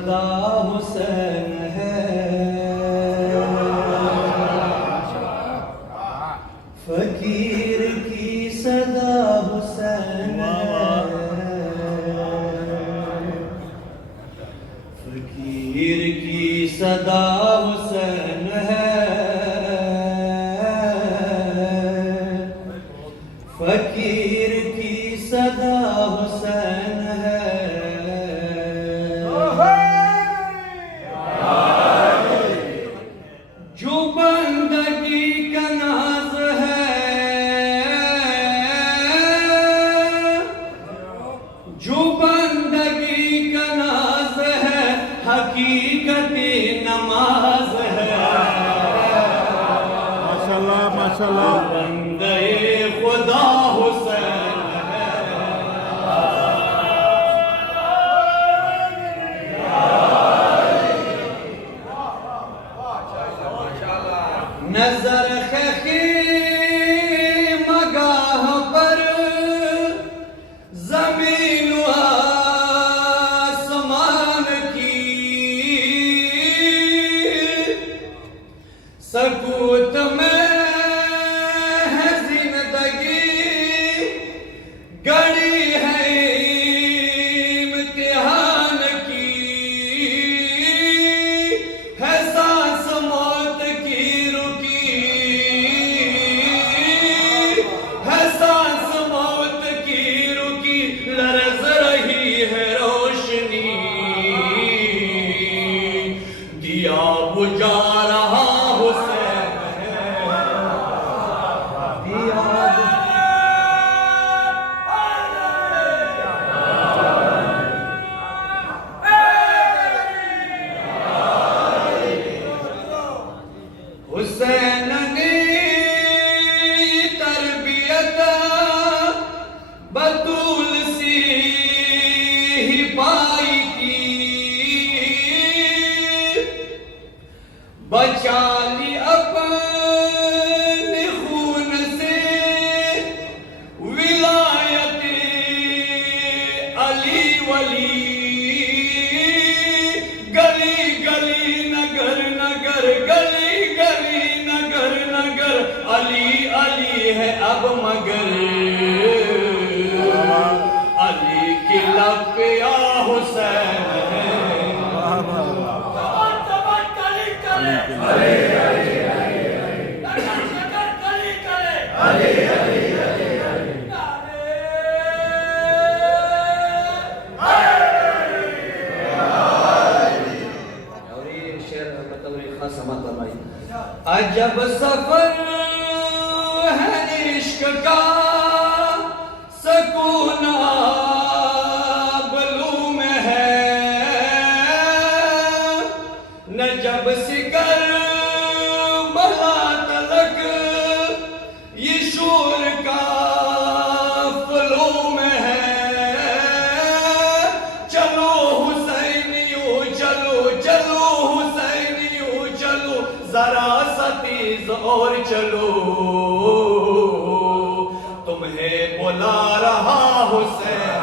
सदा हुसैन है, फकीर की सदा हुसैन है, फकीर की सदा हुसैन है, फकीर की सदा हुसैन है। जो बंदगी का नाज है, जो बंदगी का नाज है, हकीकती नमाज है। माशाल्लाह माशाल्लाह। बंदे खुदा हुसैन है, नजर खी मगाह पर जमीन आसमान की, सकूत में है जिंदगी, गड़ी है इम्तिहान की, है सांस मौत की रुकी, है सांस मौत की रुकी, लरज़ रही है रोशनी, दिया बुझा रहा हुसैन है, दिया हुसैन ने तरबियत बतूल सी ही पाई थी, बचा ली अपने खून से विलायत अली वली, गली गली नगर नगर, गली गली नगर नगर, अली अली है अब मगर, अली की लब पे आ हुसैन है। और ये शेर बतौर खास समात फरमाई, अजब सफर है इश्क का, सकून बलू में है, न जब सिकर बला तलक ये शोर का फलो में है, चलो हुसैनियों चलो, चलो हुसैनियों चलो, जरा सतीज और चलो, तुम्हें बुला रहा हुसैन।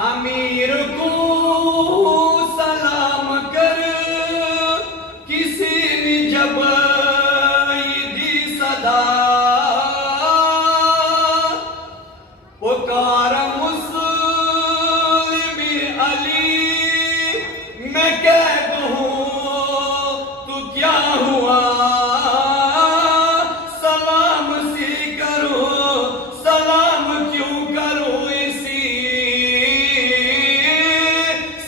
अमीर को सलाम कर किसी ने जब दी सदा, पुकार मुस्लिम अली, मैं कैद हूँ तू क्या हुआ, सलाम सी करो, सलाम क्यों करो इसी,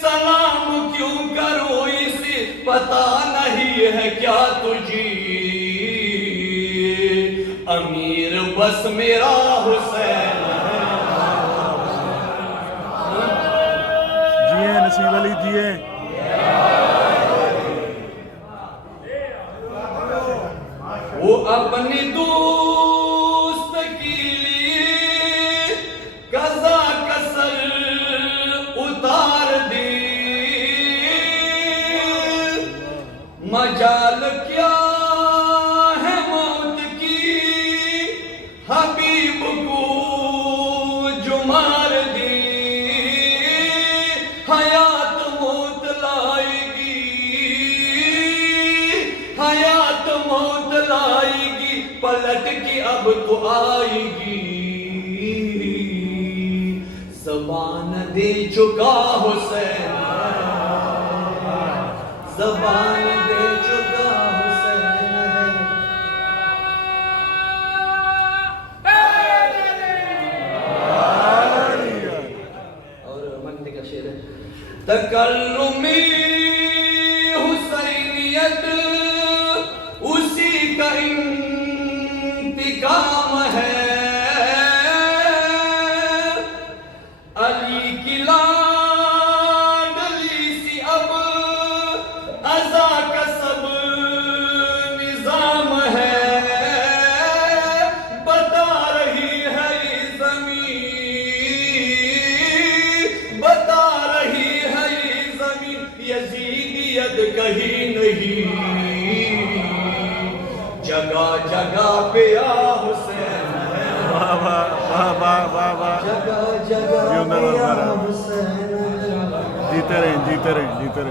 सलाम क्यों करो इसी, पता नहीं है क्या तुझी, अमीर बस मेरा हुसैन है। जिए नसीब अली जिए। वो अपनी दूर मजाल क्या है मौत की, हबीब को जो मार दी, हयात मौत लाएगी, हयात मौत लाएगी, पलट के अब तो आएगी। ज़बान दे चुका हुसैन, ज़बान दे चुका हुसैन। और मंदी का शेर है, तकल्लुमी हुसैनियत उसी का इंतिकाम है, अली की लाडली सी अब अज़ा का सब निजाम है, बता रही है ये ज़मीन, बता रही है ये ज़मीन, यजीदियत कहीं नहीं, जगह जगह पे आ हुसैन है, वाह वाह वाह वाह वाह वाह। जगह जगह पे आ हुसैन है। जीते रहें जीते रहें जीते रहें।